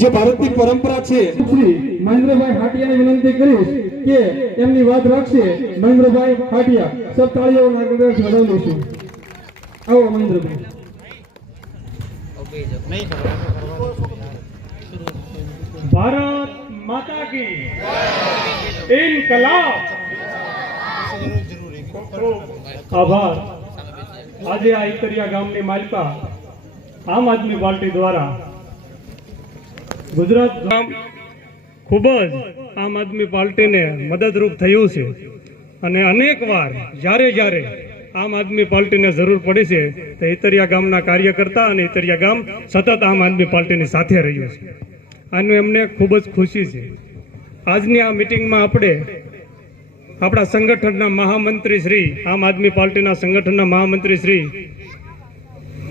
જે ભારતની પરંપરા છે શ્રી મહેન્દ્રભાઈ હાટિયાને વિનંતી કરીશ કે એમની વાત રાખશે મહેન્દ્રભાઈ હાટિયા સબ તાળીઓના ગણગણાટ વધાવીશું આવો મહેન્દ્રભાઈ भारत माता की इनकलाब आभार। आज आ इतरिया गामनी मालिका आम आदमी पार्टी द्वारा गुजरात गाम खूब आम आदमी पार्टी ने मददरूप थयुं छे अने अनेक वार ज्यारे ज्यारे आम आदमी पार्टी ने जरूर पड़ी है तो इतरिया गामना कार्यकर्ता अने इतरिया गाम सतत आम आदमी पार्टी ની સાથે રહ્યું છે। આનું એમને ખૂબ જ ખુશી છે। આજની આ મીટિંગમાં આપણે આપણા સંગઠનના મહામંત્રી શ્રી આમ આદમી પાર્ટીના સંગઠનના મહામંત્રી શ્રી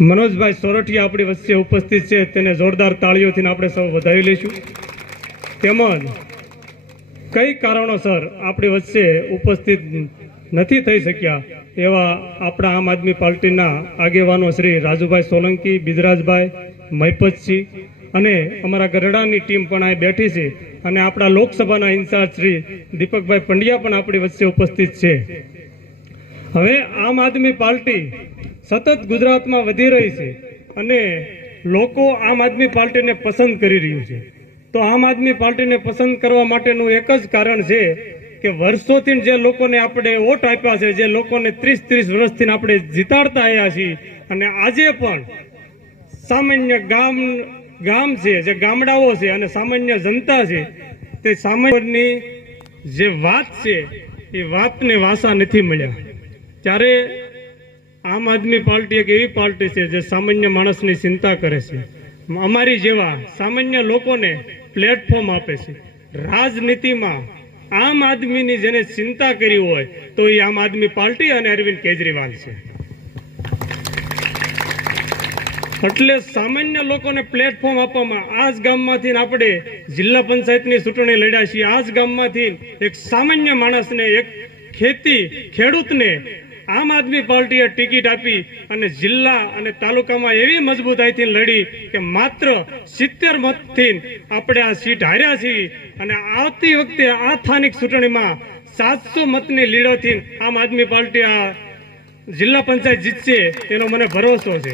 મનોજભાઈ સોરઠિયા આપણી વચ્ચે ઉપસ્થિત છે, તેને જોરદાર તાળીઓથી આપણે સૌ વધાવી લઈશું। તેમજ કઈ કારણોસર આપણી વચ્ચે ઉપસ્થિત નથી થઈ શક્યા એવા આપણા આમ આદમી પાર્ટીના આગેવાનો શ્રી રાજુભાઈ સોલંકી, બિજરાજભાઈ, મહિપતસિંહ અને અમારા ગરડાની ટીમ પણ અહીં બેઠી છે અને આપણા લોકસભાના ઇન્ચાર્જ શ્રી દીપકભાઈ પંડ્યા પણ આપણી વચ્ચે ઉપસ્થિત છે। હવે આમ આદમી પાર્ટી સતત ગુજરાતમાં વધી રહી છે અને લોકો આમ આદમી પાર્ટીને પસંદ કરી રહ્યું છે। તો આમ આદમી પાર્ટીને પસંદ કરવા માટેનું એક જ કારણ છે કે વર્ષોથી જે લોકોને આપણે વોટ આપ્યા છે, જે લોકોને 30-30 વર્ષથી આપણે જીતાડતા આવ્યા છીએ અને આજે પણ સામાન્ય ગામ છે, જે ગામડાઓ છે અને સામાન્ય જનતા છે તે સામાન્યની જે વાત છે એ વાતને વાસા નથી મળ્યા। ત્યારે આમ આદમી પાર્ટી એક એવી પાર્ટી છે જે સામાન્ય માણસની ચિંતા કરે છે, અમારી જેવા સામાન્ય લોકોને પ્લેટફોર્મ આપે છે। રાજનીતિમાં આમ આદમીની જેને ચિંતા કરી હોય તો એ આમ આદમી પાર્ટી અને અરવિંદ કેજરીવાલ છે। એટલે સામાન્ય લોકોને પ્લેટફોર્મ આપવામાં આ જ ગામમાંથી આપણે જિલ્લા પંચાયતની ચૂંટણી લડ્યા છીએ। આ જ ગામમાંથી એક સામાન્ય માણસને, એક ખેડૂતને આમ આદમી પાર્ટીએ ટિકિટ આપી અને જિલ્લા અને તાલુકામાં એવી મજબૂતાઈથી લડી કે માત્ર 70 મતથી આપણે આ સીટ હાર્યા છીએ અને આવતી વખતે આ સ્થાનિક ચૂંટણીમાં 700 મતની લીડોથી આમ આદમી પાર્ટી આ જિલ્લા પંચાયત જીતશે એનો મને ભરોસો છે।